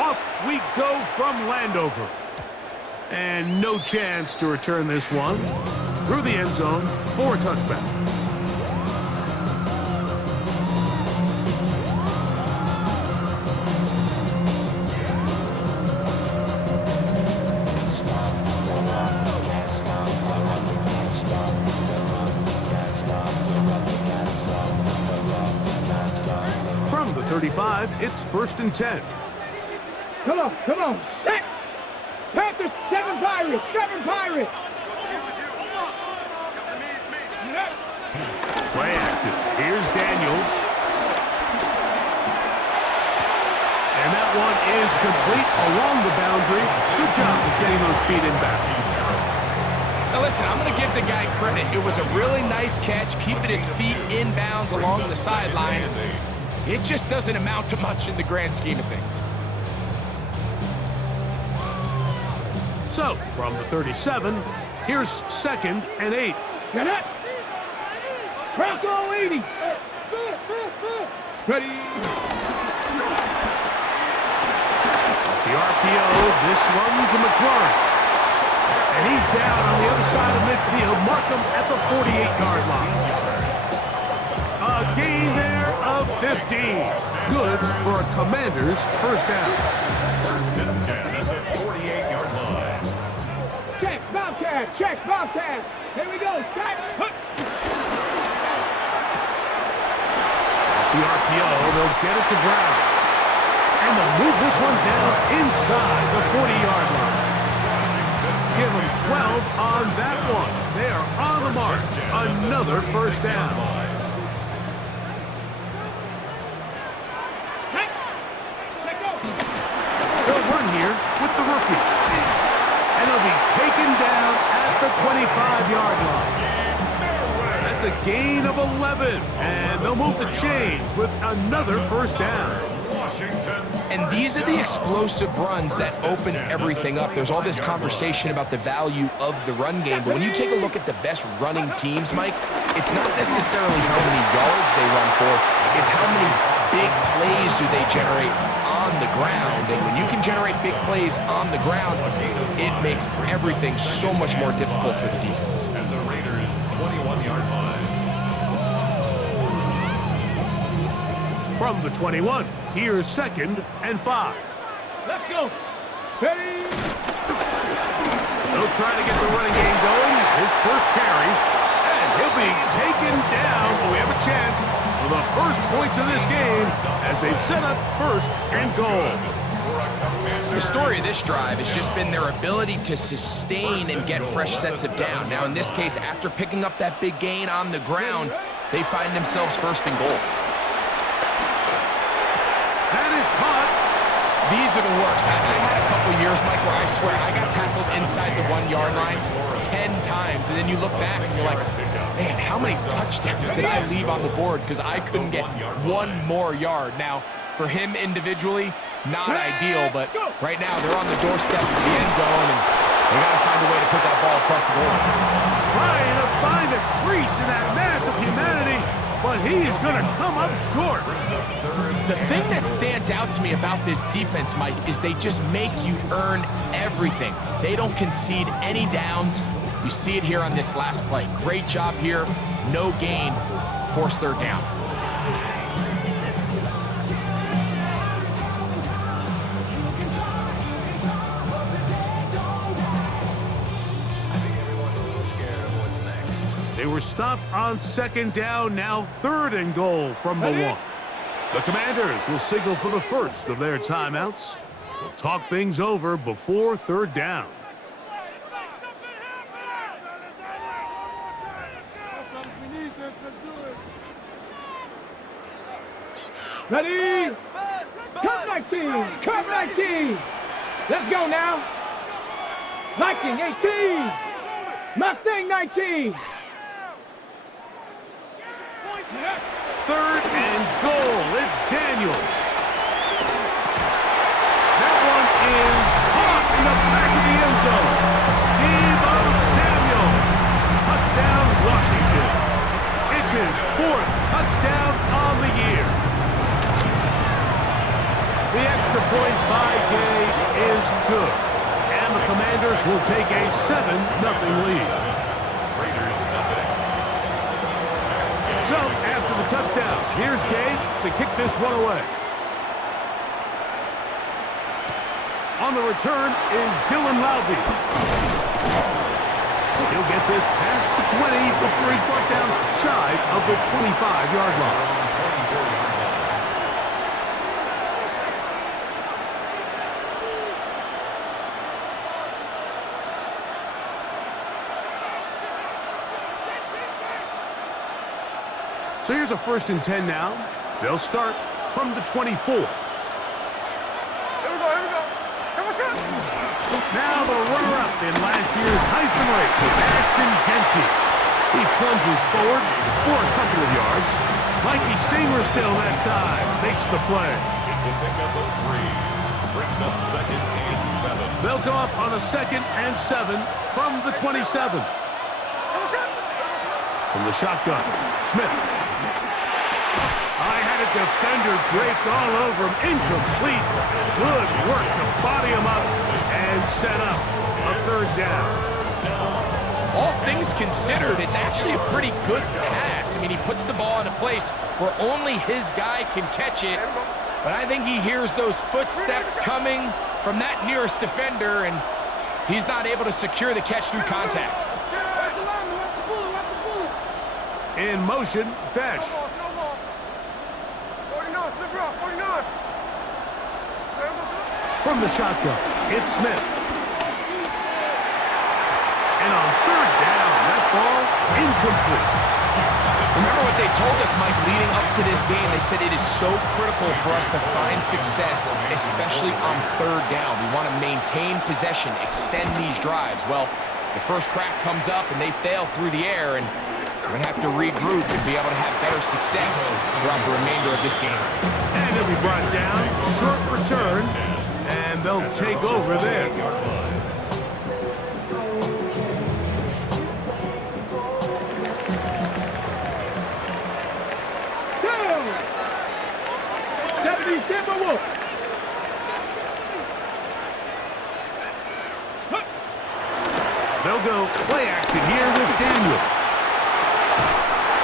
Off we go from Landover. And no chance to return this one. Through the end zone for a touchback. From the 35, it's 1st and 10. Come on, set! Panthers, 7 Pirates, 7 Pirates! Play action. Here's Daniels. And that one is complete along the boundary. Good job of getting those feet in bounds. Now listen, I'm going to give the guy credit. It was a really nice catch, keeping his feet in bounds along the sidelines. It just doesn't amount to much in the grand scheme of things. So, from the 37, here's 2nd and 8. Get it! Cross all 80! Ready! Off the RPO, this one to McLaurin. And he's down on the other side of midfield. Mark him at the 48-yard line. A gain there of 15. Good for a Commanders first down. 1st and 10 at the 48-yard line. Check, Bobcat. Here we go, Scott. Off the RPO, they'll get it to Brown. And they'll move this one down inside the 40-yard line. Give them 12 on that one. They are on the mark. Another first down. They'll run here with the rookie. And he'll be taken down at the 25-yard line. That's a gain of 11. And they'll move the chains with another first down. And these are the explosive runs that open everything up. There's all this conversation about the value of the run game, but when you take a look at the best running teams, Mike, it's not necessarily how many yards they run for, it's how many big plays do they generate on the ground. And when you can generate big plays on the ground, it makes everything so much more difficult for the defense. And the Raiders' 21-yard line. From the 21, here's 2nd and 5. Let's go. Steady. They'll try to get the running game going. His first carry. And he'll be taken down. But we have a chance for the first points of this game as they've set up 1st and goal. The story of this drive has just been their ability to sustain and get fresh sets of down. Now, in this case, after picking up that big gain on the ground, they find themselves 1st and goal. That is caught. These are the worst. I had a couple years, Mike, where I swear I got tackled inside the 1-yard line 10 times, and then you look back and you're like, man, how many touchdowns did I leave on the board because I couldn't get one more yard? Now, for him individually, not ideal, but right now they're on the doorstep of the end zone, and they got to find a way to put that ball across the goal line. Trying to find a crease in that mass of humanity, but he is going to come up short. The thing that stands out to me about this defense, Mike, is they just make you earn everything. They don't concede any downs. You see it here on this last play. Great job here. No gain. Forced 3rd down. They were stopped on 2nd down, now 3rd and goal from the 1. The Commanders will signal for the first of their timeouts. They'll talk things over before 3rd down. Ready? Cut 19! Cut 19! Let's go now! Viking 18! Mustang 19! 3rd and goal. It's Daniels. That one is caught in the back of the end zone. Deebo Samuel. Touchdown, Washington. It's his 4th touchdown on the year. The extra point by Gay is good. And the Commanders will take a 7-0 lead. Raiders nothing. So, after the touchdown, here's Gay to kick this one away. On the return is Dylan Loudby. He'll get this past the 20 before he's brought down shy of the 25-yard line. So here's a 1st and 10 now. They'll start from the 24. Now the runner-up in last year's Heisman race, Ashton Genty. He plunges forward for a couple of yards. Mikey Singer still that time makes the play. It's a pickup of 3. Brings up 2nd and 7. They'll go up on a 2nd and 7 from the 27. From the shotgun, Smith. I had a defender draped all over him. Incomplete. Good work to body him up and set up a 3rd down. All things considered, it's actually a pretty good pass. I mean, he puts the ball in a place where only his guy can catch it. But I think he hears those footsteps coming from that nearest defender, and he's not able to secure the catch through contact. In motion, Besh. From the shotgun, it's Smith. And on 3rd down, that ball's incomplete. Remember what they told us, Mike, leading up to this game? They said it is so critical for us to find success, especially on 3rd down. We want to maintain possession, extend these drives. Well, the first crack comes up and they fail through the air, and we're going to have to regroup and be able to have better success throughout the remainder of this game. And it'll be brought down, short return, and they'll take over there. They'll go play action here with Daniels.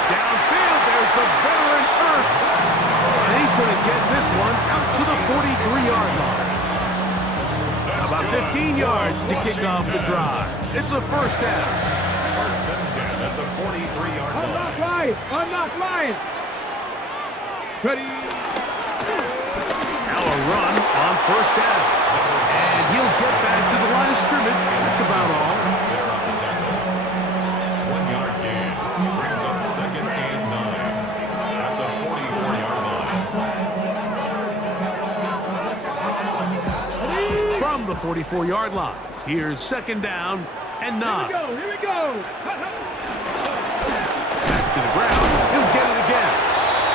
Downfield, there's the veteran Ertz. And he's going to get this one out to the 43-yard line. About 15 yards to kick off the drive. It's a 1st down. 1st and 10 at the 43-yard line. Unlock Lions! Unlock Lions! Ready? Now a run on 1st down. And he'll get back to the line of scrimmage. That's about all. There on the tackle. 1-yard gain. Brings up 2nd and 9 at the 44-yard line. From the 44-yard line, here's 2nd down and 9. Here we go! Back to the ground. He'll get it again.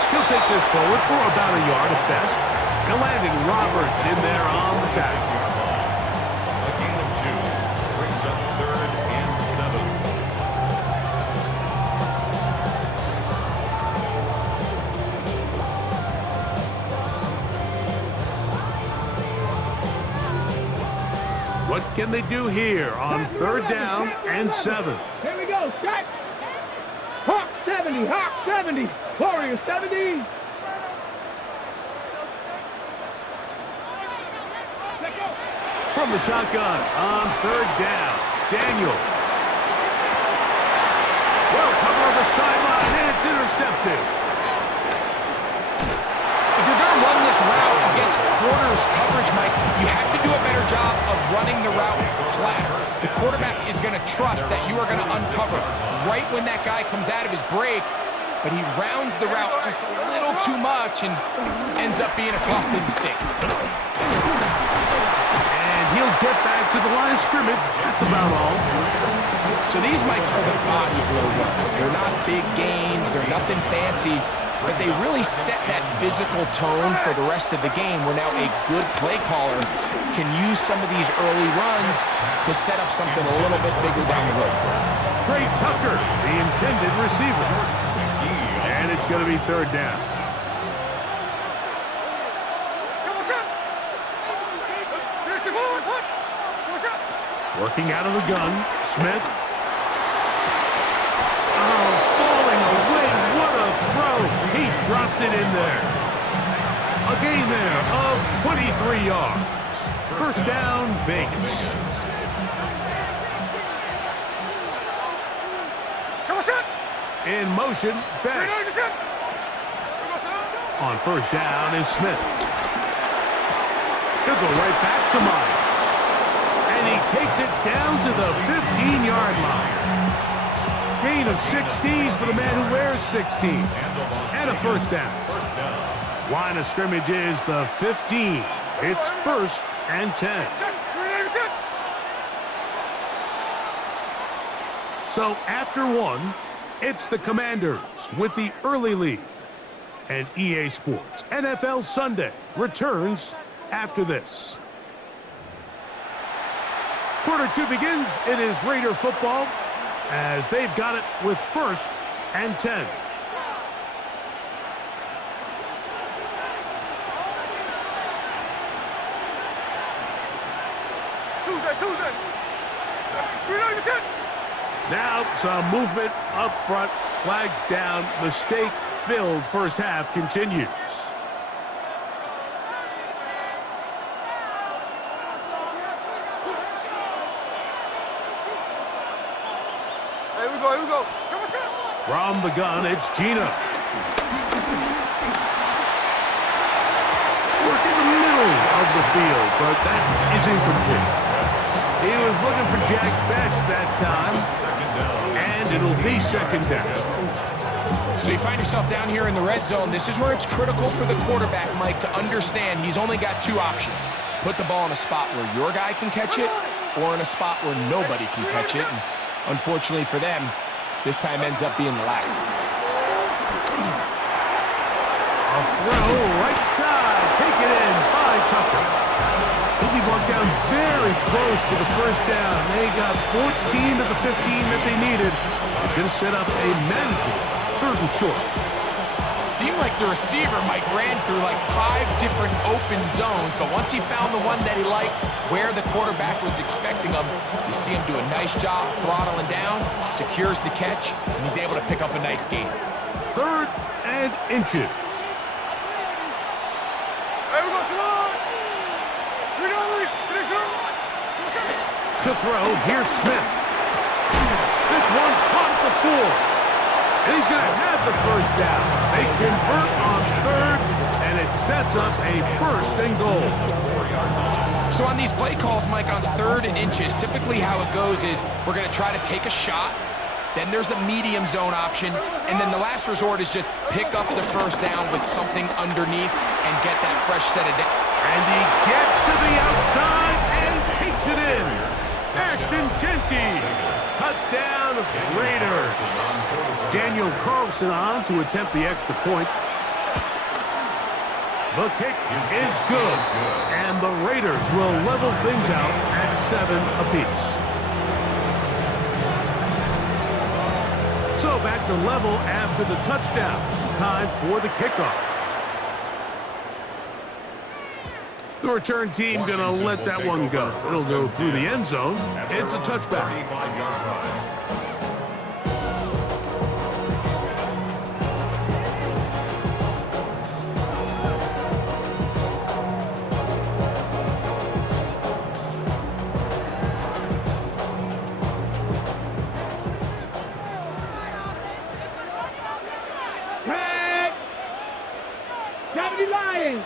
He'll take this forward for about a yard at best. And landing Roberts in there on the tackle. A gain of 2. Brings up 3rd and 7. What can they do here on 3rd down and 7? Here we go, set! Hawk 70, Hawk 70, Warrior 70. From the shotgun on 3rd down, Daniels. Well, cover on the sideline, and it's intercepted. If you're going to run this route against quarters coverage, Mike, you have to do a better job of running the route flat. The quarterback is going to trust that you are going to uncover right when that guy comes out of his break, but he rounds the route just a little too much and ends up being a costly mistake. And he'll get back to the line of scrimmage. That's about all. So these, Mike, are the body blow runs. They're not big gains. They're nothing fancy. But they really set that physical tone for the rest of the game where now a good play caller can use some of these early runs to set up something a little bit bigger down the road. Trey Tucker, the intended receiver. And it's going to be 3rd down. Working out of the gun, Smith. Oh, falling away. What a throw. He drops it in there. A gain there of 23 yards. First down, Vegas. In motion, Besh. On first down is Smith. He'll go right back to Myers. And he takes it down to the 15-yard line. Gain of 16 for the man who wears 16. And a first down. Line of scrimmage is the 15. It's 1st and 10. So after one, it's the Commanders with the early lead. And EA Sports NFL Sunday returns after this. Quarter 2 begins. It is Raider football as they've got it with 1st and 10. Now some movement up front, flags down, mistake-filled first half continues. Here we go. From the gun, it's Gina. Work in the middle of the field, but that is incomplete. He was looking for Jack Besh that time, and it'll be 2nd down. So you find yourself down here in the red zone. This is where it's critical for the quarterback, Mike, to understand he's only got 2 options. Put the ball in a spot where your guy can catch it, or in a spot where nobody can catch it. And unfortunately for them, this time ends up being the latter. A throw right side, taken in by Tucker. He'll be brought down very close to the first down. They got 14 to the 15 that they needed. It's going to set up a manageable 3rd and short. Seemed like the receiver, Mike, ran through like 5 different open zones, but once he found the one that he liked, where the quarterback was expecting him, you see him do a nice job throttling down, secures the catch, and he's able to pick up a nice gain. 3rd and inches. To throw, here's Smith. This one caught at the 4. And he's going to have the first down. They convert on 3rd, and it sets up a 1st and goal. So on these play calls, Mike, on 3rd and inches, typically how it goes is we're going to try to take a shot, then there's a medium zone option, and then the last resort is just pick up the first down with something underneath and get that fresh set of down. And he gets to the outside and takes it in. Ashton Genty, touchdown Raiders. Daniel Carlson on to attempt the extra point. The kick is good, and the Raiders will level things out at 7 apiece. So back to level after the touchdown. Time for the kickoff. The return team going to let that one go. It'll go through the end zone. It's a touchback. Tag! 70 Lions!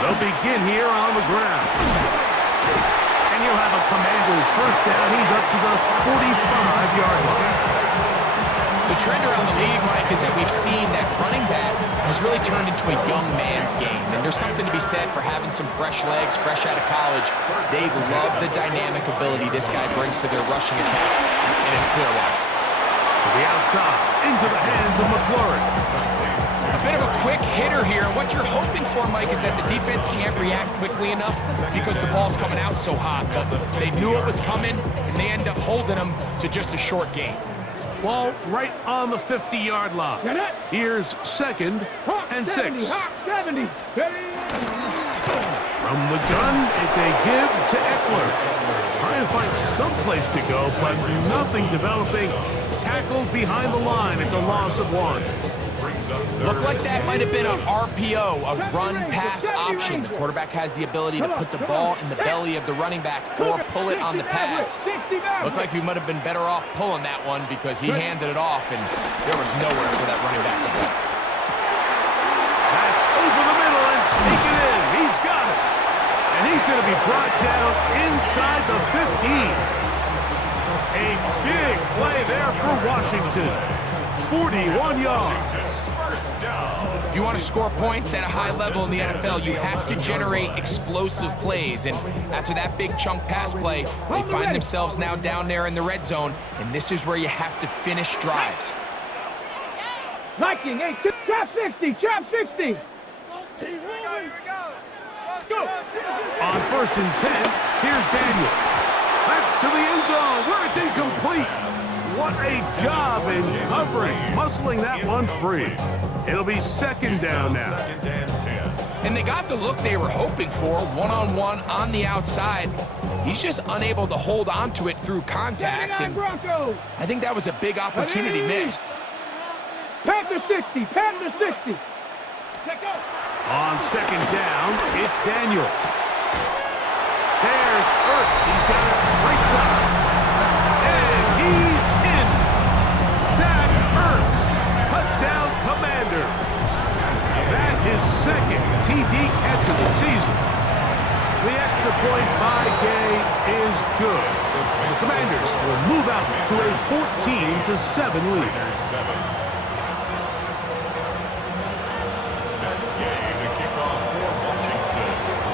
They'll begin here on the ground. And you'll have a Commanders first down. He's up to the 45-yard line. The trend around the league, Mike, is that we've seen that running back has really turned into a young man's game. And there's something to be said for having some fresh legs, fresh out of college. They love the dynamic ability this guy brings to their rushing attack. And it's clear why. To the outside, into the hands of McLaurin. A bit of a quick hitter here. And what you're hoping for, Mike, is that the defense can't react quickly enough because the ball's coming out so hot. But they knew it was coming, and they end up holding them to just a short gain. Ball right on the 50-yard line. Here's 2nd and 6. Hawk 70. From the gun, it's a give to Eckler. Trying to find some place to go, but nothing developing. Tackled behind the line. It's a loss of 1. Looked like that might have been an RPO, a run-pass option. The quarterback has the ability to put the ball in the belly of the running back or pull it on the pass. Looked like we might have been better off pulling that one because he handed it off, and there was nowhere for that running back to go. That's over the middle and taken in. He's got it. And he's going to be brought down inside the 15. A big play there for Washington. 41 yards. If you want to score points at a high level in the NFL, you have to generate explosive plays. And after that big chunk pass play, they find themselves now down there in the red zone, and this is where you have to finish drives. Liking, hey, trap 60, trap 60. On 1st and 10, here's Daniel. That's to the end zone where it's incomplete. What a job in coverage, muscling that one free. It'll be 2nd down now. And they got the look they were hoping for, one-on-one on the outside. He's just unable to hold on to it through contact, and I think that was a big opportunity missed. Panther 60, Panther 60. On 2nd down, it's Daniel. There's Ertz. He's got it right side. And he's in. Zach Ertz. Touchdown, Commander. That is 2nd TD catch of the season. The extra point by Gay is good. The Commanders will move out to a 14-7 lead.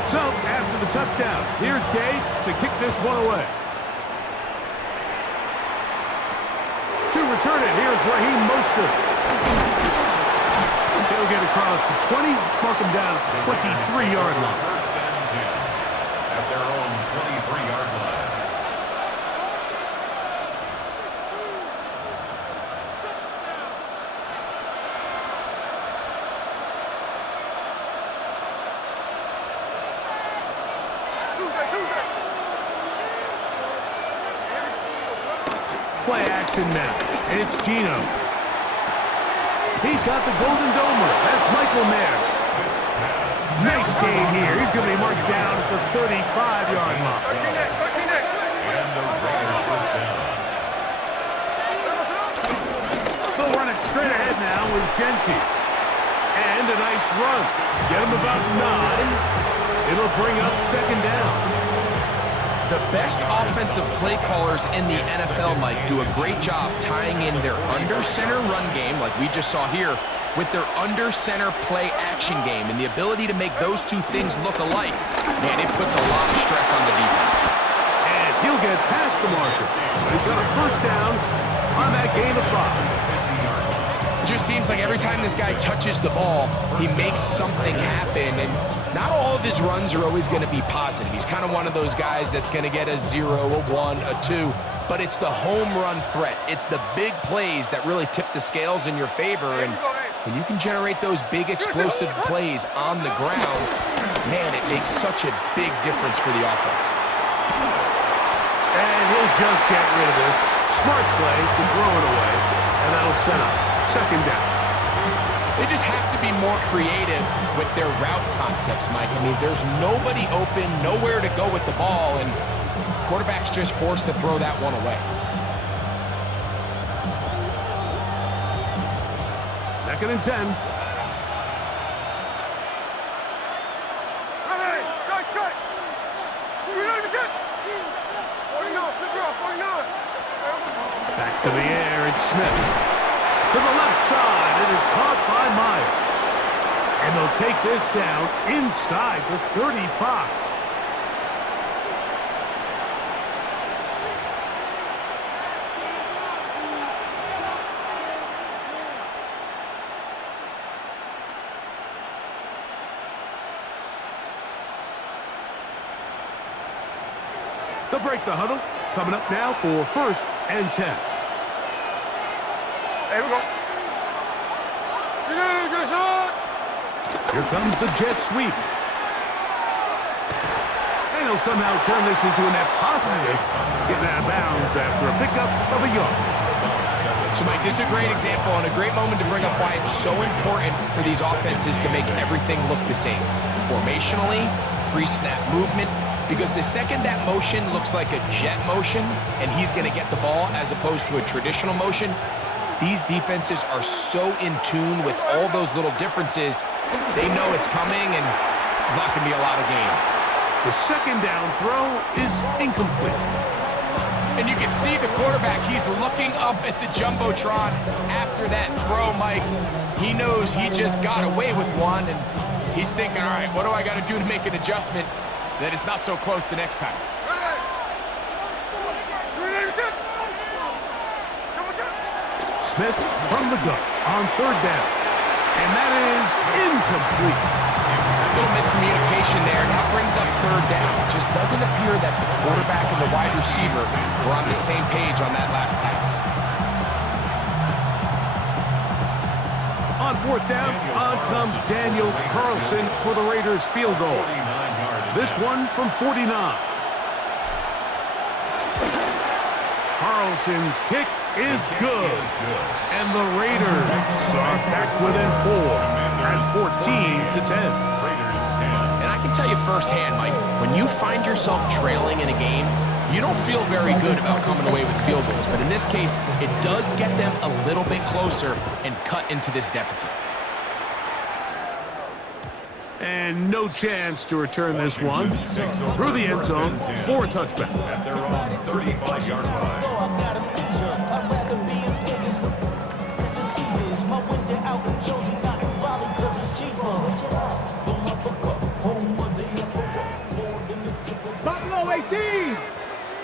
So, after the touchdown, here's Gay to kick this one away. To return it, here's Raheem Mostert. He'll get across the 20, mark him down at the 23-yard line. 1st and 10 at their own 23-yard line. Play action now, and it's Geno. He's got the Golden Domer. That's Michael Mayer. Nice gain here. He's going to be marked down at the 35-yard line. And the Raiders first down. They'll run it straight ahead now with Genti. And a nice run. Get him about 9. It'll bring up 2nd down. The best offensive play callers in the NFL, Mike, do a great job tying in their under-center run game, like we just saw here, with their under-center play action game. And the ability to make those two things look alike, man, it puts a lot of stress on the defense. And he'll get past the marker. So he's got a 1st down on that gain of 5. It just seems like every time this guy touches the ball, he makes something happen. And not all of his runs are always going to be positive. He's kind of one of those guys that's going to get a 0, a 1, a 2. But it's the home run threat. It's the big plays that really tip the scales in your favor. And when you can generate those big explosive plays on the ground, man, it makes such a big difference for the offense. And he'll just get rid of this. Smart play to throw it away. And that'll set up 2nd down. They just have to be more creative with their route concepts, Mike. I mean, there's nobody open, nowhere to go with the ball, and quarterback's just forced to throw that one away. 2nd and 10. Back to the air, it's Smith. To the left side, it is caught by Myers. And they'll take this down inside the 35. They'll break the huddle. Coming up now for 1st and 10. Here we go. Get a shot. Here comes the jet sweep. And he'll somehow turn this into a net positive, getting out of bounds after a pickup of a yard. So, Mike, this is a great example and a great moment to bring up why it's so important for these offenses to make everything look the same. Formationally, pre-snap movement, because the second that motion looks like a jet motion and he's going to get the ball as opposed to a traditional motion, these defenses are so in tune with all those little differences, they know it's coming and it's not going to be a lot of gain. The second down throw is incomplete. And you can see the quarterback, he's looking up at the Jumbotron after that throw, Mike. He knows he just got away with one, and he's thinking, all right, what do I got to do to make an adjustment that it's not so close the next time? Smith from the gun on third down. And that is incomplete. A little miscommunication there. Now brings up third down. It just doesn't appear that the quarterback and the wide receiver were on the same page on that last pass. On fourth down, on comes Daniel Carlson for the Raiders field goal. This one from 49. Carlson's kick is good. And the Raiders are back within 4 at 14-10. And I can tell you firsthand, Mike, when you find yourself trailing in a game, you don't feel very good about coming away with field goals. But in this case, it does get them a little bit closer and cut into this deficit. And no chance to return this one through the end zone for a touchback. At their own 35-yard line. Buffalo 18.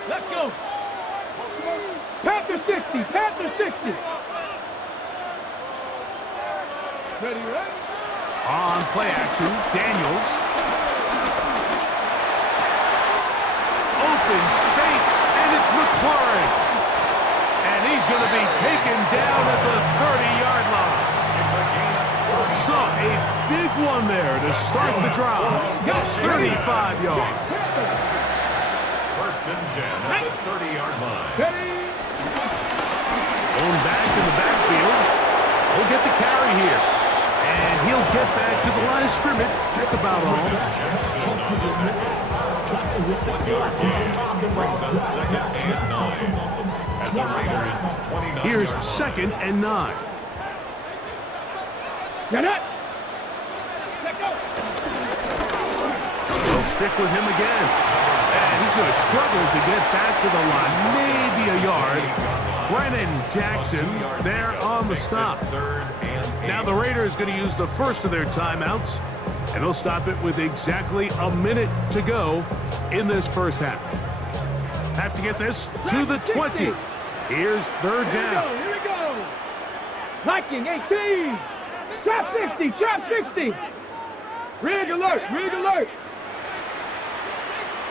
Let's go. Panther 60. Panther 60. Ready, right? On play action, Daniels. Open space, and it's McLaurin. And he's going to be taken down at the 30-yard line. Saw a big one there to start the drive. 35 yards. First and 10 at the 30-yard line. Going back in the backfield. He'll get the carry here. And he'll get back to the line of scrimmage. That's about all. Brings up second and 9. At the Raiders' 29. Here's second and 9. Get it. Let go. They'll stick with him again. And he's going to struggle to get back to the line. Maybe a yard. Brennan Jackson there on the stop. Now the Raiders going to use the first of their timeouts, and they'll stop it with exactly a minute to go in this first half. Have to get this to the 20. Here's third down. Here we go. Viking 18. Trap 60. Trap 60. Rig alert. Rig alert.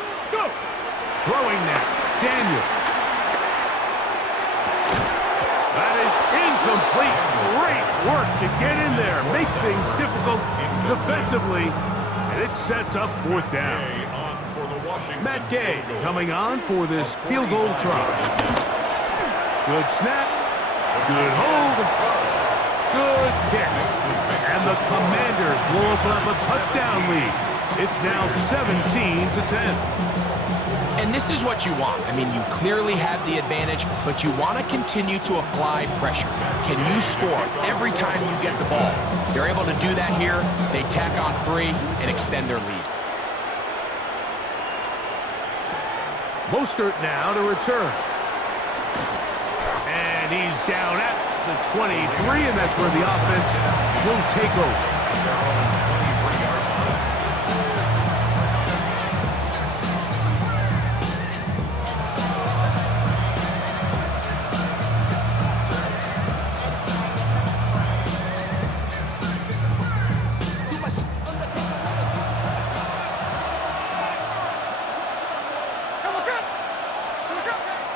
Let's go. Throwing now. Daniel. That is incomplete. Great work to get in there. Makes things difficult defensively. And it sets up fourth down. Matt Gay coming on for this field goal try. Good snap. Good hold. Good kick. And the Commanders will open up a touchdown lead. It's now 17-10. And this is what you want. I mean, you clearly have the advantage, but you want to continue to apply pressure. Can you score every time you get the ball? They're able to do that here. They tack on 3 and extend their lead. Mostert now to return. And he's down at the 23, and that's where the offense will take over.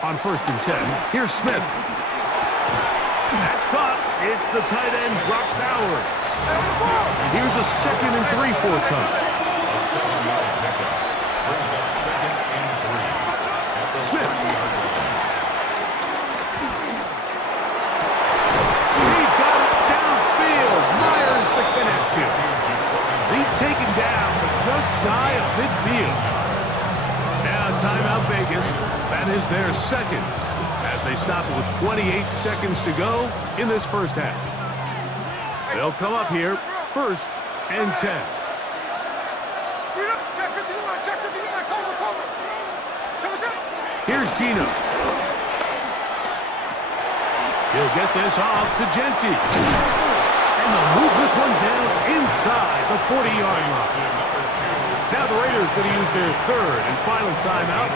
On first and 10, here's Smith. That's caught. It's the tight end, Brock Bowers. Here's a 2nd and 3 forthcoming. A 7-yard pickup. Brings up 2nd and 3. At the Smith. 3-yard line. He's got it downfield. Myers the connection. He's taken down, but just shy of midfield. Now timeout Vegas. That is their 2nd. As they stop it with 28 seconds to go in this first half. They'll come up here, 1st and 10. Here's Gino. He'll get this off to Genti. And they'll move this one down inside the 40-yard line. Now the Raiders going to use their 3rd and final timeout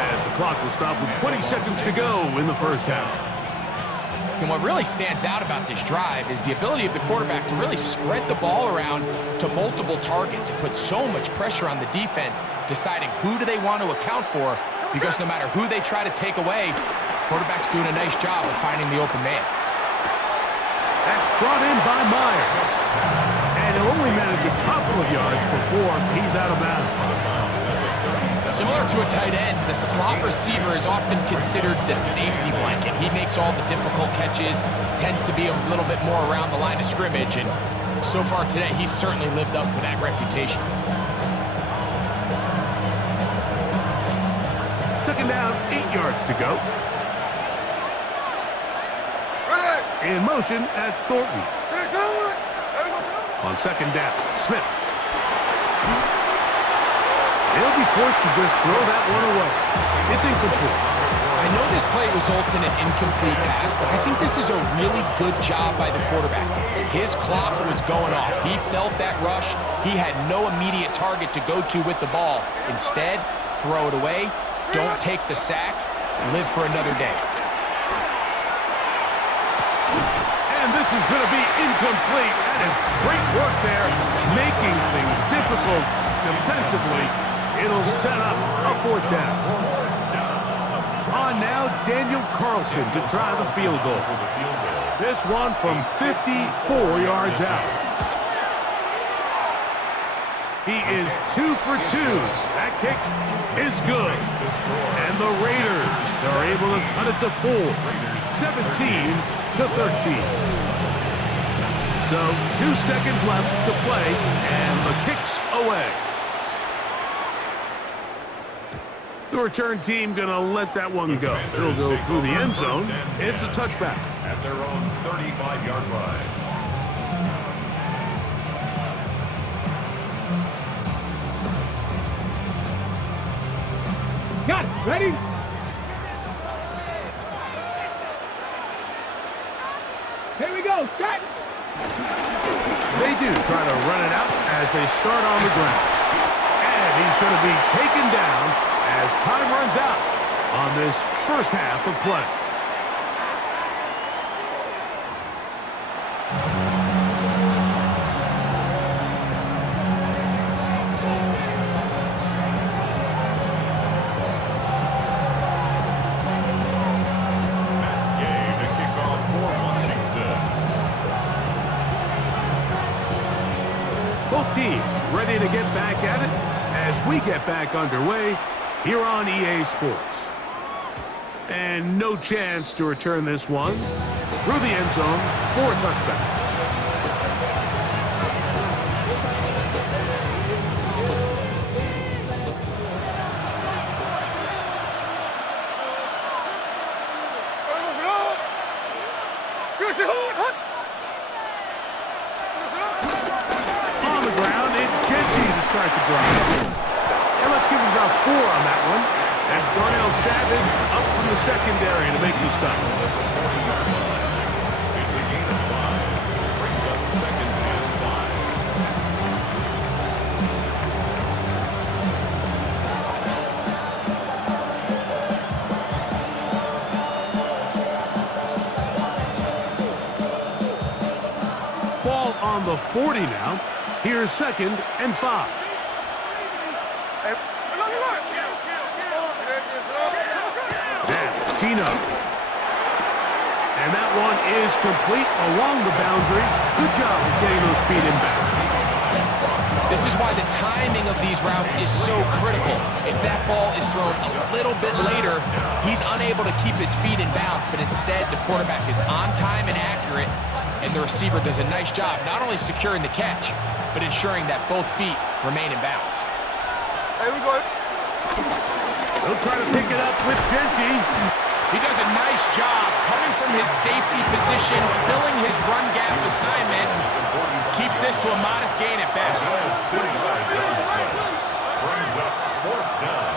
as the clock will stop with 20 seconds to go in the first half. And what really stands out about this drive is the ability of the quarterback to really spread the ball around to multiple targets and put so much pressure on the defense, deciding who do they want to account for, because no matter who they try to take away, quarterback's doing a nice job of finding the open man. That's brought in by Myers. And he'll only manage a couple of yards before he's out of bounds. Similar to a tight end, the slot receiver is often considered the safety blanket. He makes all the difficult catches, tends to be a little bit more around the line of scrimmage, and so far today, he's certainly lived up to that reputation. 2nd down, 8 yards to go. In motion, that's Thornton. On 2nd down, Smith. He'll be forced to just throw that one away. It's incomplete. I know this play results in an incomplete pass, but I think this is a really good job by the quarterback. His clock was going off. He felt that rush. He had no immediate target to go to with the ball. Instead, throw it away. Don't take the sack. Live for another day. And this is going to be incomplete. That is great work there, making things difficult defensively. It'll set up a 4th down. On now, Daniel Carlson to try the field goal. This one from 54 yards out. He is 2 for 2. That kick is good. And the Raiders are able to cut it to 4. 17 to 13. So 2 seconds left to play, and the kick's away. The return team going to let that one go. It'll go through the end zone. It's a touchback. At their own 35-yard line. Got it. Ready? Here we go. Set. They do try to run it out as they start on the ground. And he's going to be taken down as time runs out on this first half of play. Both teams ready to get back at it as we get back underway here on EA Sports. And no chance to return this one through the end zone for a touchback. On the ground, it's Genti to start the drive. And let's give him about 4 on that one. That's Darnell Savage up from the secondary to make the stop. It's a gain of 5. Brings up 2nd and 5. Ball on the 40 now. Here's 2nd and 5. Gino. And that one is complete along the boundary. Good job of getting those feet in back. This is why the timing of these routes is so critical. If that ball is thrown a little bit later, he's unable to keep his feet in bounds, but instead the quarterback is on time and accurate, and the receiver does a nice job not only securing the catch, but ensuring that both feet remain in bounds. Here we go. He'll try to pick it up with Genty. He does a nice job coming from his safety position, filling his run gap assignment. Keeps this to a modest gain at best. Brings up fourth down.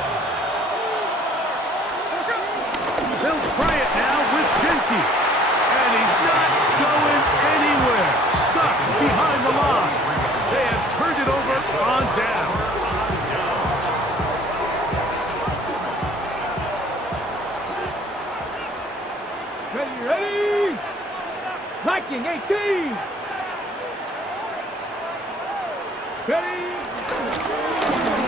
They'll try it now with Genty. And he's not going anywhere. Stuck behind the line. They have turned it over on down. Ready? Viking 18. Ready?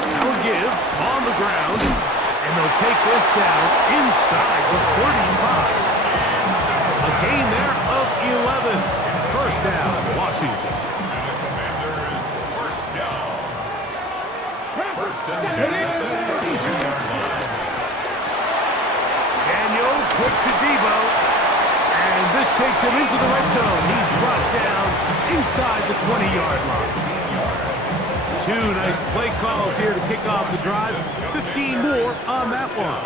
Now a give on the ground. And they'll take this down inside the 35. A gain there of 11. First down, Washington. And the Commanders first down. First and 10 at the 32-yard line. Daniels quick to Debo. And this takes him into the red zone. He's brought down inside the 20-yard line. Two nice play calls here to kick off the drive. 15 more on that one.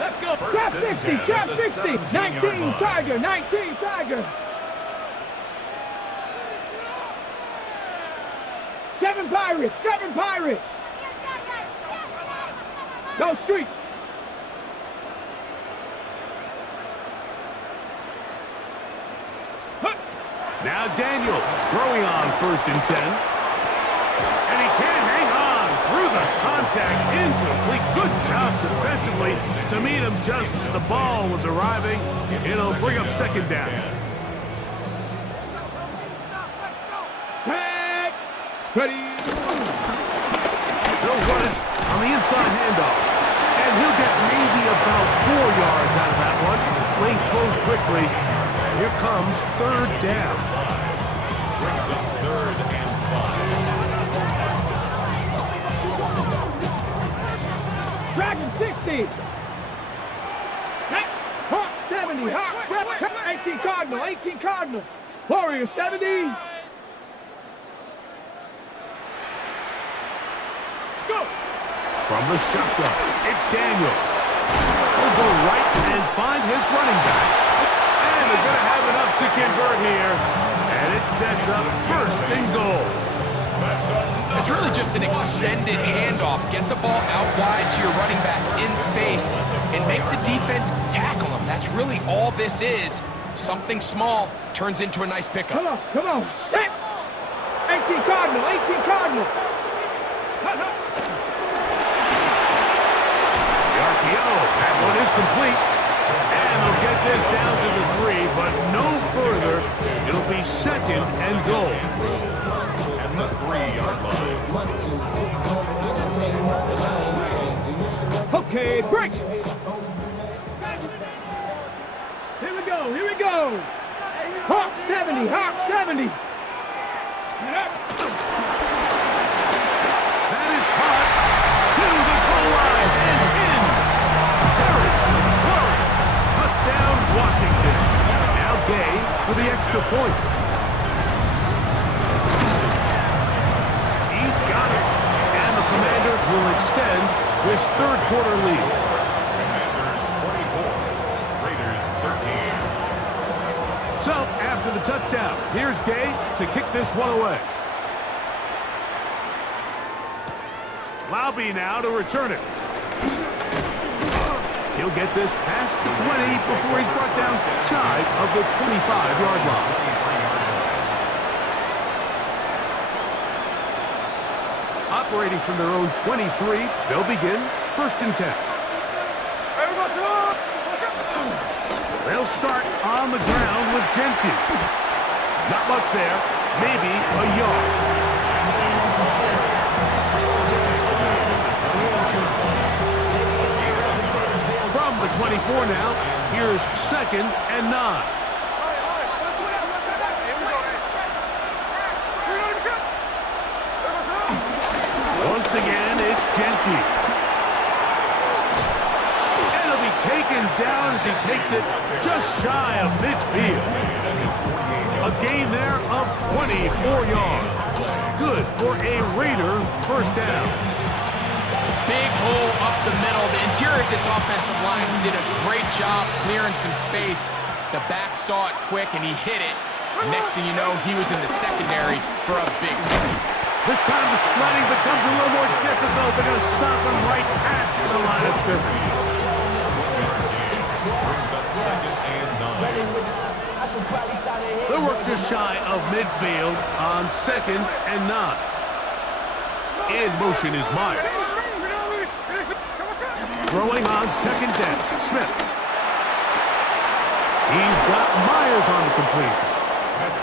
Let's go. Trap 60, trap 60. 19 Tiger, 19 Tiger. 7 Pirates, 7 Pirates. Go Street. Now Daniels throwing on first and 10. And he can't hang on through the contact. Incomplete. Good job defensively to meet him just as the ball was arriving. It'll bring up second down. Tag. Ready. They'll run it on the inside handoff. And he'll get maybe about 4 yards out of that one. Lane closed quickly. Here comes third down. Brings up third and 5. Dragon 60. Hawk 70. Hawk 18 Cardinal. 18 Cardinal. Warrior 70. Go. From the shotgun, it's Daniel. He'll go right and find his running back. And they're going to have enough to convert here. And it sets up first and goal. It's really just an extended handoff. Get the ball out wide to your running back in space and make the defense tackle him. That's really all this is. Something small turns into a nice pickup. Come on, come on. Set. 18 Cardinal, 18 Cardinal. The RPO, that one is complete. And they'll get this down to the 3, but no further. It'll be second and goal. And the 3-yard line. Okay, break. Here we go, here we go. Hawk 70, Hawk 70. That is caught to the goal line and in. Sarich McClure. Touchdown, Washington. Now Gay for the extra point. He's got it. And the Commanders will extend this third quarter lead. Commanders 24, Raiders 13. So, after the touchdown, here's Gay to kick this one away. Laube now to return it. He'll get this past the 20 before he's brought down shy of the 25-yard line. Operating from their own 23, they'll begin first and 10. They'll start on the ground with Genty. Not much there, maybe a yard. From the 24 now, here's second and 9. once again, it's Genty. And he'll be taken down as he takes it just shy of midfield. A gain there of 24 yards. Good for a Raider first down. Big hole up the middle. The interior of this offensive line did a great job clearing some space. The back saw it quick, and he hit it. Next thing you know, he was in the secondary for a big play. This time the sledding becomes a little more difficult. They're going to stop him right at the line of scrimmage. Brings up second and 9. They work just shy of midfield on 2nd and 9. In motion is Myers. Throwing on 2nd down, Smith. He's got Myers on the completion.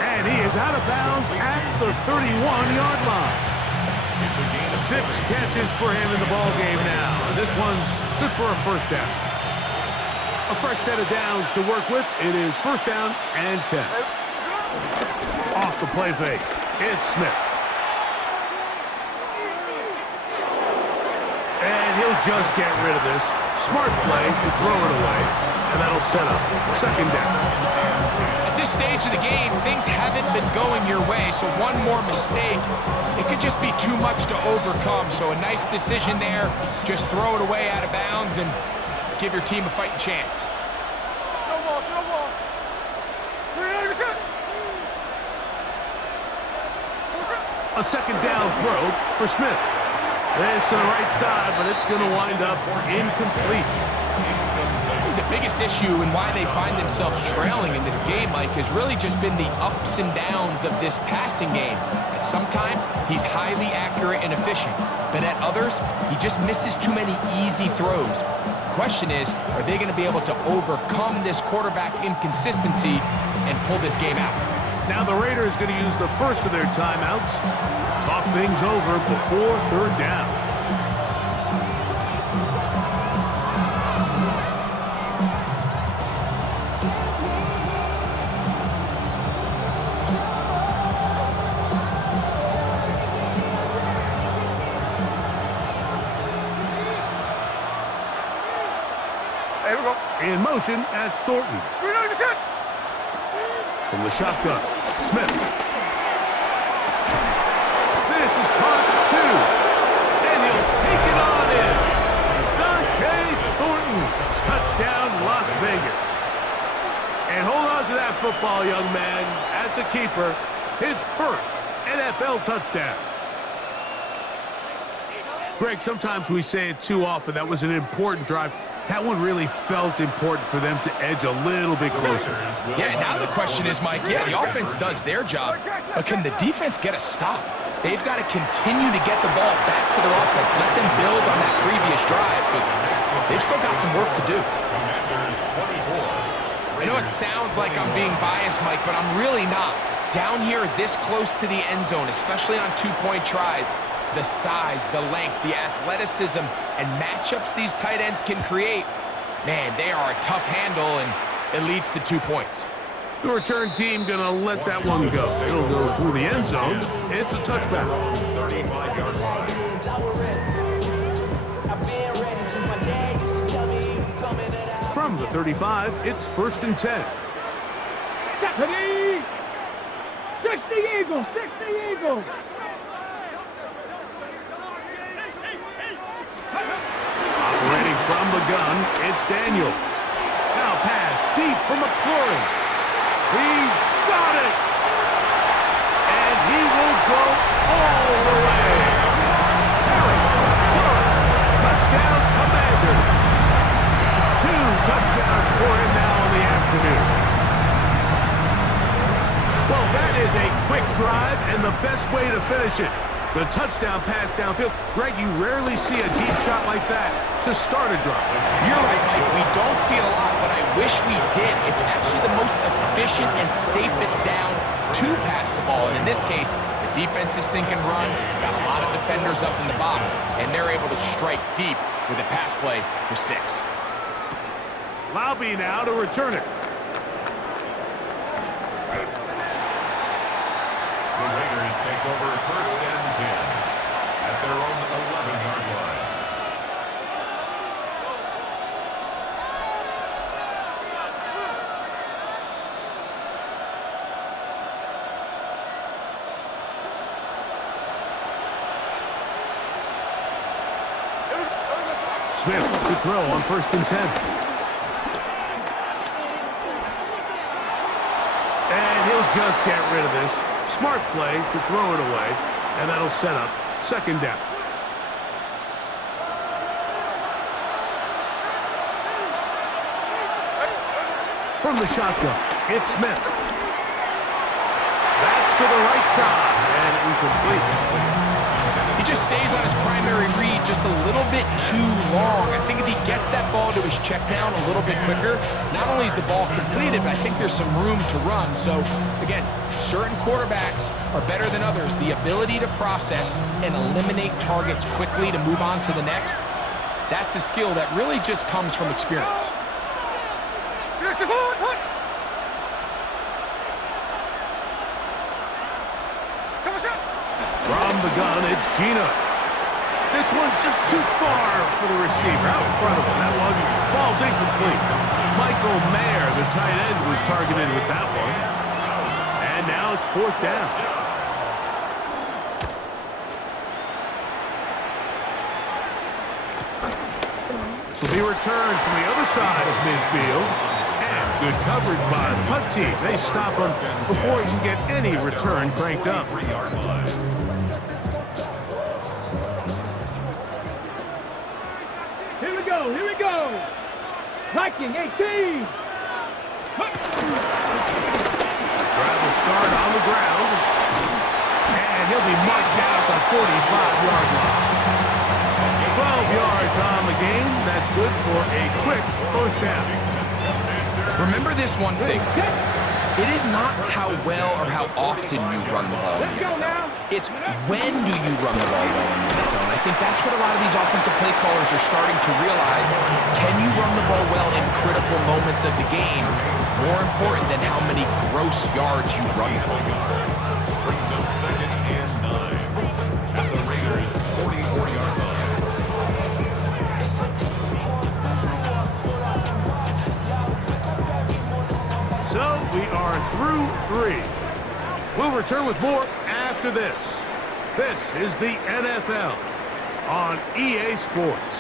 And he is out of bounds at the 31-yard line. 6 catches for him in the ballgame now. This one's good for a first down. A fresh set of downs to work with. It is first down and 10. Off the play fake, it's Smith. And he'll just get rid of this. Smart play to throw it away. And that'll set up 2nd down. At this stage of the game, things haven't been going your way, so one more mistake, it could just be too much to overcome. So a nice decision there. Just throw it away out of bounds and give your team a fighting chance. A 2nd down throw for Smith. This to the right side, but it's going to wind up incomplete. The biggest issue and why they find themselves trailing in this game, Mike, has really just been the ups and downs of this passing game. At sometimes, he's highly accurate and efficient, but at others, he just misses too many easy throws. The question is, are they going to be able to overcome this quarterback inconsistency and pull this game out? Now the Raiders going to use the first of their timeouts. Talk things over before 3rd down. Here we go. In motion, that's Thornton. From the shotgun, Smith. This is caught at 2. And he'll take it on in. Dante Thornton. Touchdown, Las Vegas. And hold on to that football, young man. That's a keeper. His first NFL touchdown. Greg, sometimes we say it too often. That was an important drive. That one really felt important for them to edge a little bit closer. Yeah, now the question is, Mike, yeah, the offense does their job, but can the defense get a stop? They've got to continue to get the ball back to their offense. Let them build on that previous drive because they've still got some work to do. I know it sounds like I'm being biased, Mike, but I'm really not. Down here this close to the end zone, especially on 2-point tries, the size, the length, the athleticism, and matchups these tight ends can create, man, they are a tough handle, and it leads to 2 points. The return team going to let that one go. It'll go through the end zone. It's a touchback. 35-yard line. From the 35, it's 1st and 10. Deputy! 60 Eagles! 60 Eagles! Operating from the gun, it's Daniels. Now pass deep for McLaurin. He's got it! And he will go all the way. Touchdown, Commanders. 2 touchdowns for him now in the afternoon. Well, that is a quick drive and the best way to finish it. The touchdown pass downfield. Greg, you rarely see a deep shot like that to start a drive. You're right, Mike. We don't see it a lot, but I wish we did. It's actually the most efficient and safest down to pass the ball. And in this case, the defense is thinking run, got a lot of defenders up in the box, and they're able to strike deep with a pass play for 6. Laube now to return it. The Raiders take over 1st and 10 at at their own 11-yard line. Smith to throw on 1st and 10. And he'll just get rid of this. Smart play to throw it away, and that'll set up 2nd down. From the shotgun, it's Smith. That's to the right side, and incomplete. He just stays on his primary read just a little bit too long. I think if he gets that ball to his check down a little bit quicker, not only is the ball completed, but I think there's some room to run. So, again, certain quarterbacks are better than others. The ability to process and eliminate targets quickly to move on to the next, that's a skill that really just comes from experience. From the gun, it's Gino. This one just too far for the receiver. Out in front of him. That one falls incomplete. Michael Mayer, the tight end, was targeted with that one. And now it's 4th down. This will be returned from the other side of midfield. And good coverage by the punt team. They stop him before he can get any return cranked up. 3-yard line. Here we go. Viking 18. Drive will start on the ground. And he'll be marked down at the 45-yard line. 12 yards on the game. That's good for a quick 1st down. Remember this one thing. It is not how well or how often you run the ball in the NFL. It's when do you run the ball well in the NFL. And I think that's what a lot of these offensive play callers are starting to realize. Can you run the ball well in critical moments of the game? More important than how many gross yards you run for. Brings up 2nd and 9 at the Raiders' 44-yard line. So we are through 3. We'll return with more after this. This is the NFL on EA Sports.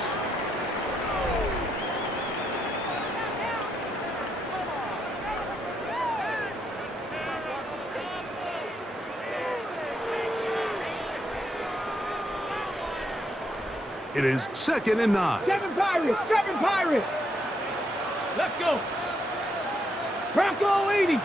It is 2nd and 9. 7 Pirates. Let's go. Bronco 80.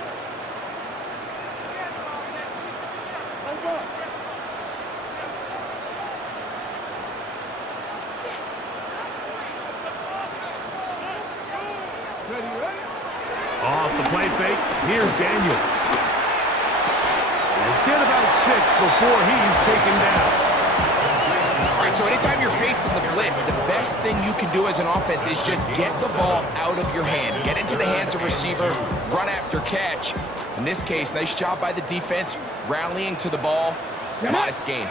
Ready? Off the play fake, here's Daniels. And get about 6 before he's taken down. All right, so anytime you're facing the blitz, the best thing you can do as an offense is just get the ball out of your hand. Get into the hands of receiver, run after catch. In this case, nice job by the defense, rallying to the ball. Modest gain.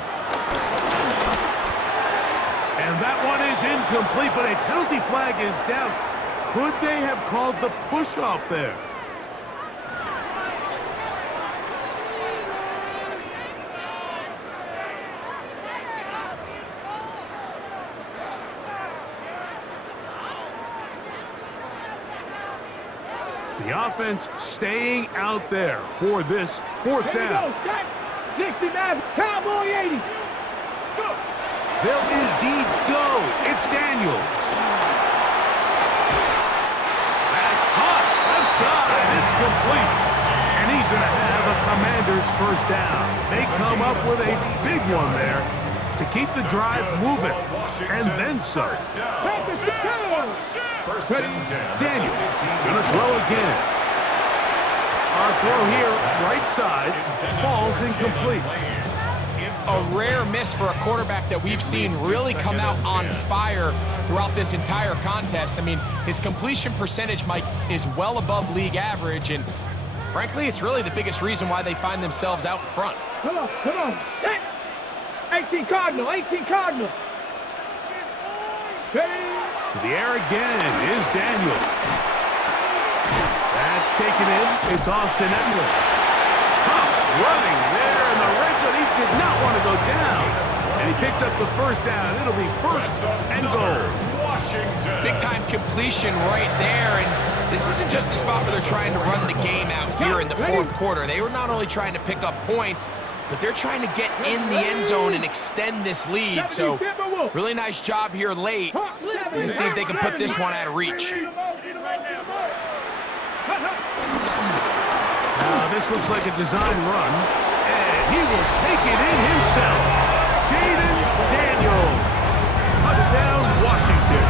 And that one is incomplete, but a penalty flag is down. Could they have called the push-off there? The offense staying out there for this 4th down. 69, Cowboy 80. They'll indeed go. It's Daniels. That's caught. Left side. It's complete. And he's going to have a Commander's 1st down. They come up with a big one there to keep the drive moving. And then some. Daniels going to throw again. Our throw here, right side, falls incomplete. A rare miss for a quarterback that we've seen really come out on fire throughout this entire contest. I mean, his completion percentage, Mike, is well above league average, and frankly, it's really the biggest reason why they find themselves out in front. Come on. Set. 18 Cardinal, 18 Cardinal. To the air again is Daniel. That's taken in. It's Austin Eckler. Tough running there in the red zone. He did not want to go down. And he picks up the first down. It'll be first and goal. Washington. Big-time completion right there, and this isn't just a spot where they're trying to run the game out here in the fourth quarter. They were not only trying to pick up points, but they're trying to get in the end zone and extend this lead. So really nice job here late. Let's see if they can put this one out of reach. Now this looks like a design run, and he will take it in himself. Jaden Daniels. Touchdown, Washington.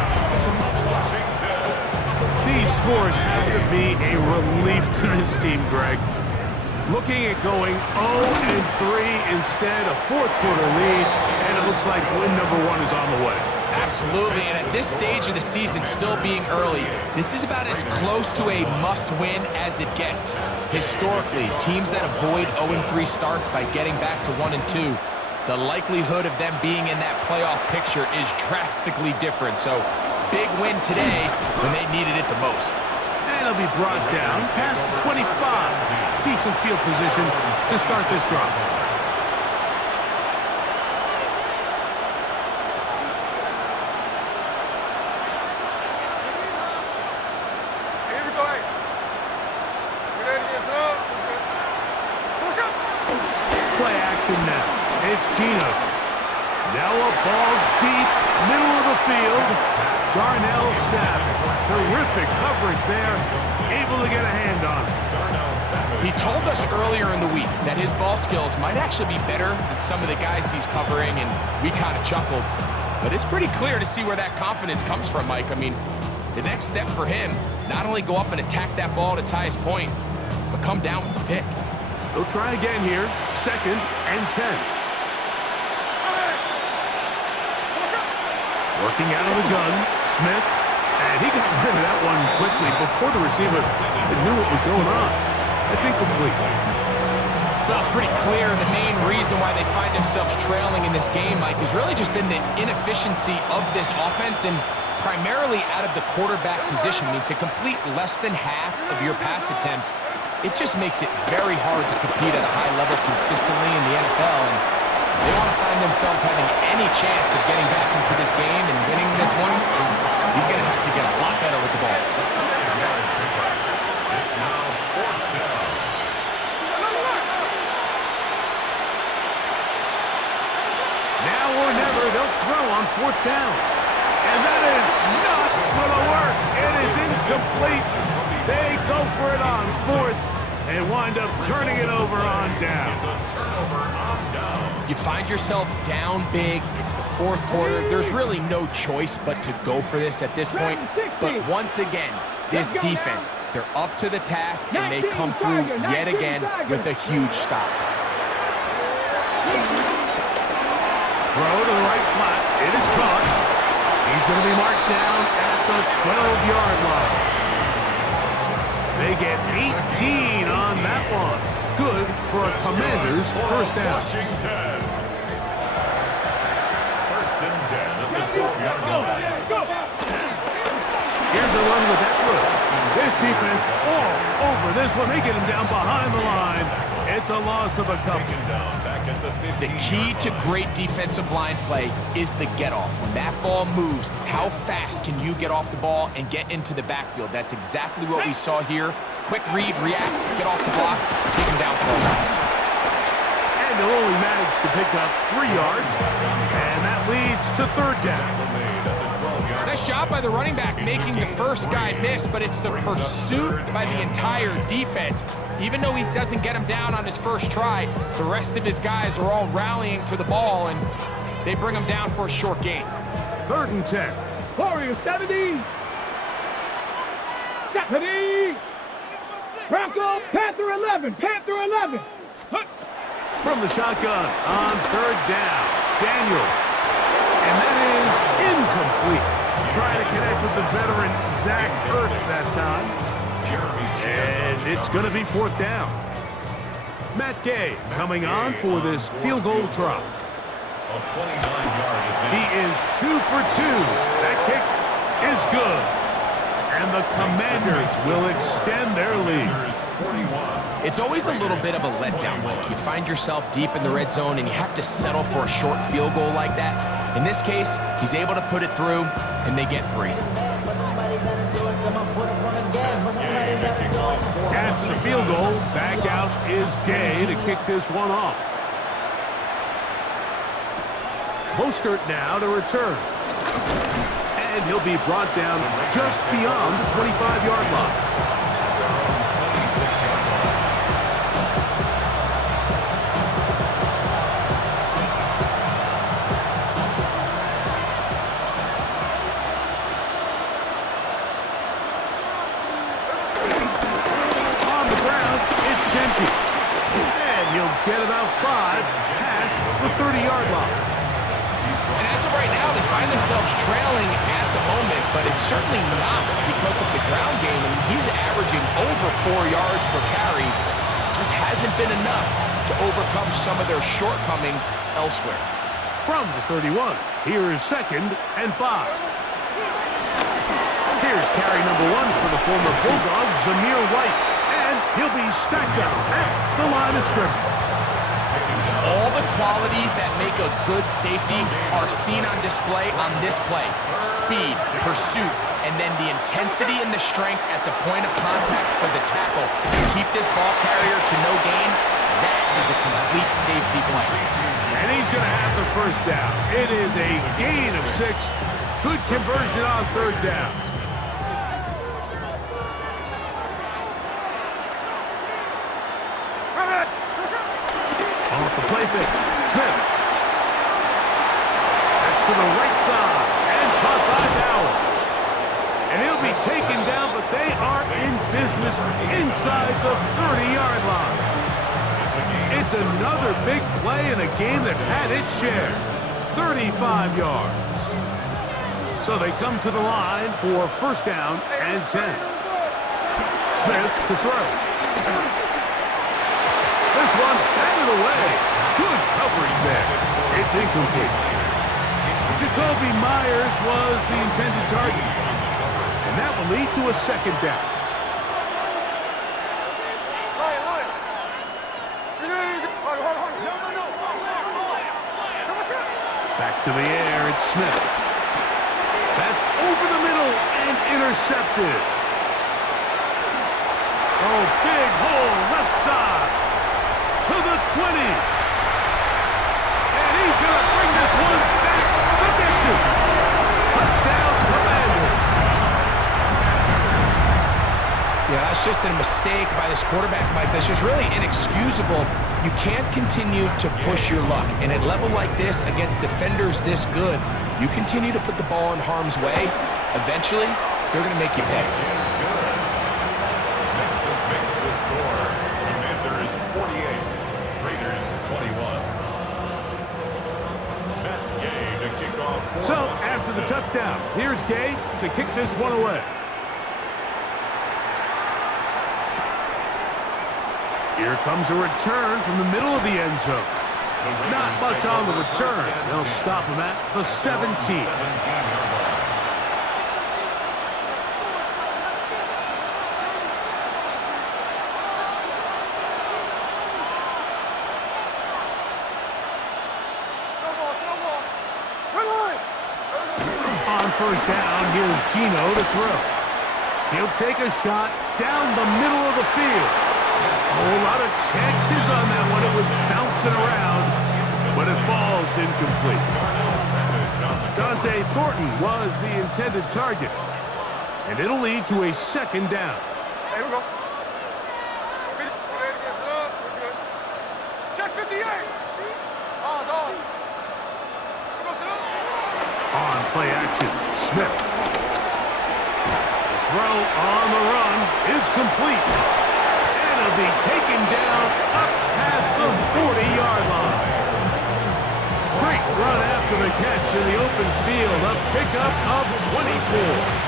These scores have to be a relief to this team, Greg. Looking at going 0-3 instead, a fourth quarter lead, and it looks like win number 1 is on the way. Absolutely, and at this stage of the season, still being early, this is about as close to a must-win as it gets. Historically, teams that avoid 0-3 starts by getting back to 1-2, the likelihood of them being in that playoff picture is drastically different. So, big win today when they needed it the most. And it'll be brought down past the 25. Decent field position to start this drive. Here we go. Hey. We ready to get some? Push up. Play action now. It's Gino. Now a ball deep, middle of the field. Darnell Savage. Terrific coverage there. Able to get a hand on it. He told us earlier in the week that his ball skills might actually be better than some of the guys he's covering, and we kind of chuckled. But it's pretty clear to see where that confidence comes from, Mike. I mean, the next step for him, not only go up and attack that ball to tie his point, but come down with the pick. They'll try again here. 2nd and 10. Working out of the gun, Smith, and he got rid of that one quickly before the receiver even knew what was going on. That's incomplete. Well, it's pretty clear the main reason why they find themselves trailing in this game, Mike, has really just been the inefficiency of this offense and primarily out of the quarterback position. I mean, to complete less than half of your pass attempts, it just makes it very hard to compete at a high level consistently in the NFL. And they want to find themselves having any chance of getting back into this game and winning this one. He's going to have to get a lot better with the ball. It's now 4th down. Now or never, they'll throw on 4th down. And that is not going to work. It is incomplete. They go for it on 4th and wind up turning it over on down. It's a turnover on down. You find yourself down big. It's the fourth quarter. There's really no choice but to go for this at this point. But once again, this defense, they're up to the task, and they come through yet again with a huge stop. Throw to the right flat. It is caught. He's going to be marked down at the 12-yard line. They get 18 on that one. Good for a Commander's first down. Washington. 1st and 10 at the 12-yard line. Here's a run with that blitz. This defense all over this one. They get him down behind the line. It's a loss of a couple. Taken down back at the 15. The key to great defensive line play is the get-off. When that ball moves, how fast can you get off the ball and get into the backfield? That's exactly what we saw here. Quick read, react, get off the block, take him down for a loss. And they'll only manage to pick up 3 yards, and that leads to 3rd down. Nice job by the running back making the first guy miss, but it's the pursuit by the entire defense. Even though he doesn't get him down on his first try, the rest of his guys are all rallying to the ball, and they bring him down for a short gain. 3rd and 10. Warriors 70. 70. Broncos, Panther 11. Panther 11. From the shotgun on 3rd down. Daniels. And that is incomplete. Trying to connect with the veteran Zach Ertz that time. And it's going to be 4th down. Matt Gay coming on for this field goal try. A 29-yard attempt. He is 2 for 2. That kick is good. And the Commanders will extend their lead. 41. It's always a little bit of a letdown, Mike. You find yourself deep in the red zone and you have to settle for a short field goal like that. In this case, he's able to put it through and they get 3. After the field goal, back out is Gay to kick this one off. Mostert now to return. And he'll be brought down just beyond the 25-yard line. And he'll get about 5 past the 30-yard line. And as of right now, they find themselves trailing at the moment, but it's certainly not because of the ground game. I mean, he's averaging over 4 yards per carry. Just hasn't been enough to overcome some of their shortcomings elsewhere. From the 31, here is 2nd and 5. Here's carry number 1 for the former Bulldog, Zamir White. And he'll be stacked up at the line of scrimmage. All the qualities that make a good safety are seen on display on this play. Speed, pursuit, and then the intensity and the strength at the point of contact for the tackle to keep this ball carrier to no gain. That is a complete safety play. And he's going to have the first down. It is a gain of 6. Good conversion on 3rd down. Off the play fake. Smith. That's to the right side. And caught by Dowers. And he'll be taken down, but they are in business inside the 30-yard line. It's another big play in a game that's had its share. 35 yards. So they come to the line for 1st down and 10. Smith to throw. This one batted away. Good coverage there. It's incomplete. Jacoby Myers was the intended target. And that will lead to a 2nd down. Back to the air, it's Smith. That's over the middle and intercepted. Oh, big hole left side to the 20. And he's going to bring this one back the distance. Touchdown, Commanders. Yeah, that's just a mistake by this quarterback, Mike. That's just really inexcusable. You can't continue to push your luck. And at a level like this, against defenders this good, you continue to put the ball in harm's way. Eventually, they're going to make you pay. Is good. Next, this makes the score. Commanders 48, Raiders 21. Matt Gay to kick off. So, after the touchdown, here's Gay to kick this one away. Here comes a return from the middle of the end zone. Not much on the return. They'll stop him at the 17. On 1st down, here's Gino to throw. He'll take a shot down the middle of the field. A whole lot of chances on that one. It was bouncing around, but it falls incomplete. Dante Thornton was the intended target, and it'll lead to a 2nd down. Hey, here we go. Check 58. On. On play action, Smith. The throw on the run is complete. Be taken down up past the 40-yard line. Great run after the catch in the open field. A pickup of 24.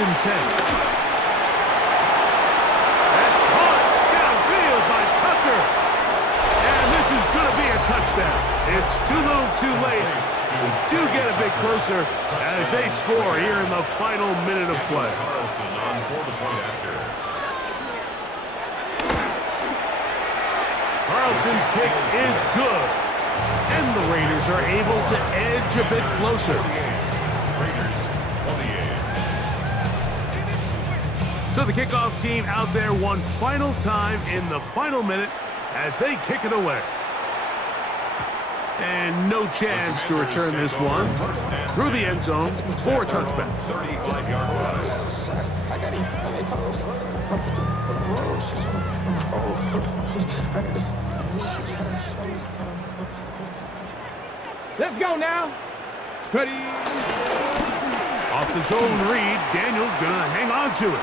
and 10. That's caught downfield by Tucker. And this is going to be a touchdown. It's too little too late. We do get a bit closer as they score here in the final minute of play. Carlson on for the point after. Carlson's kick is good. And the Raiders are able to edge a bit closer. Raiders 28. So the kickoff team out there one final time in the final minute as they kick it away. And no chance to return this one through the end zone for a touchback. 35-yard line. Let's go now. Ready. Off the zone read, Daniels gonna hang on to it.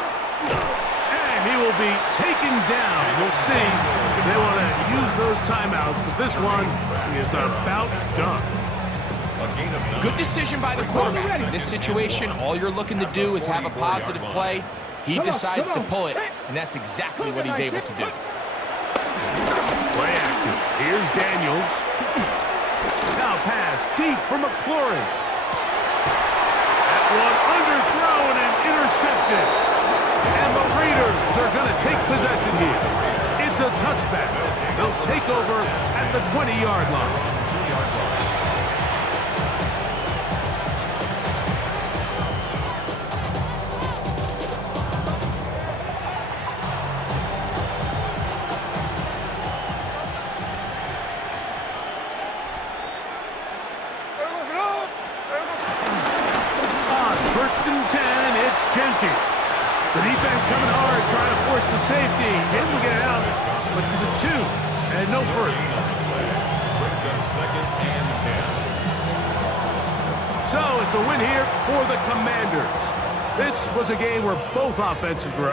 And he will be taken down. We'll see if they want to use those timeouts, but this one is about done. A gain of 9. Good decision by the quarterback. In this situation, all you're looking to do is have a positive play. He decides to pull it, and that's exactly what he's able to do. Play action. Here's Daniels. Now pass deep for McLaurin. That one underthrown and intercepted. And the Raiders are going to take possession here. It's a touchback. They'll take over at the 20-yard line. 2-yard line. First and 10, it's Genty. The defense coming hard, trying to force the safety. He's able to get it out, but to the 2, and no further. Brings up 2nd and 10. So it's a win here for the Commanders. This was a game where both offenses were